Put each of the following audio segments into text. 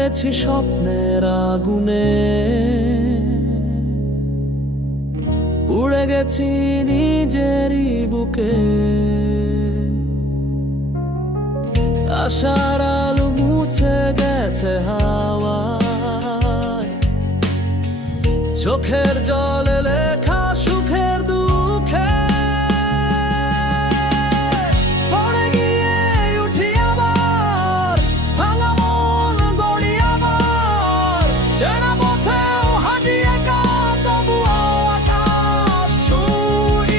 হয়েছি স্বপ্নের আগুনে, উড়ে গেছি নিজেরই বুকে। আশার আলো মুছে গেছে হাওয়ায়, চোখের জলে লেখা সুখের দুঃখে। পড়ে গিয়ে উঠি আবার, ভাঙা মন গড়ি আবার, চেনা পথেও হাঁটি একা, তবুও আকাশ ছুঁই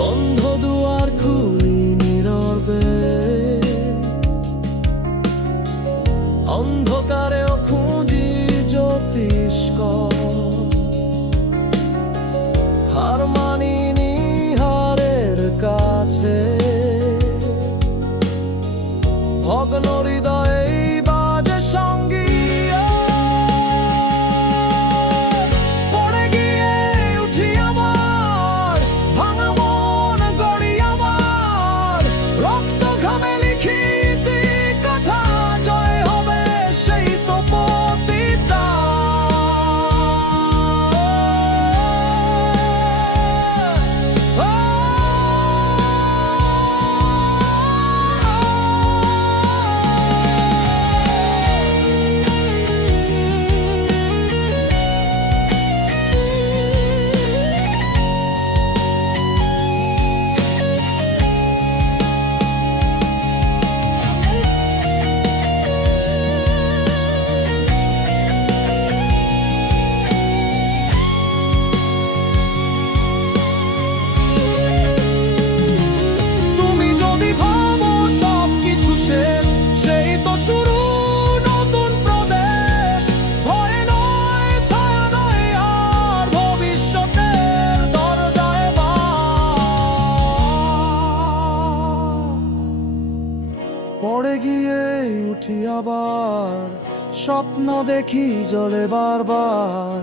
বন্ধ দুয়ার খুলি নীরবে, অন্ধকারেও খুঁজি জ্যোতিষ্ক। হার মানিনি হারের কাছে, ভগ্ন হৃদয়ে বাজে সঙ্গী। পড়ে গিয়ে উঠি আবার, ভাঙা মন গড়ি আবার, রক্ত ঘামে লিখি কথা, জয় হবে সেই তো প্রতিটা। পড়ে গিয়ে উঠি আবার, স্বপ্ন দেখি জলে বারবার,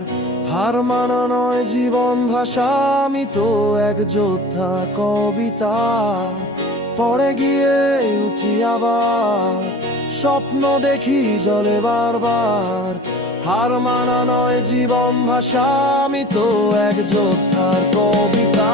হার মানা নয় জীবন ভাষা, আমি তো এক যোদ্ধা কবিতা। পড়ে গিয়ে উঠি আবার, স্বপ্ন দেখি জলে বারবার, হার মানা নয় জীবন ভাষা, আমি তো এক যোদ্ধার কবিতা।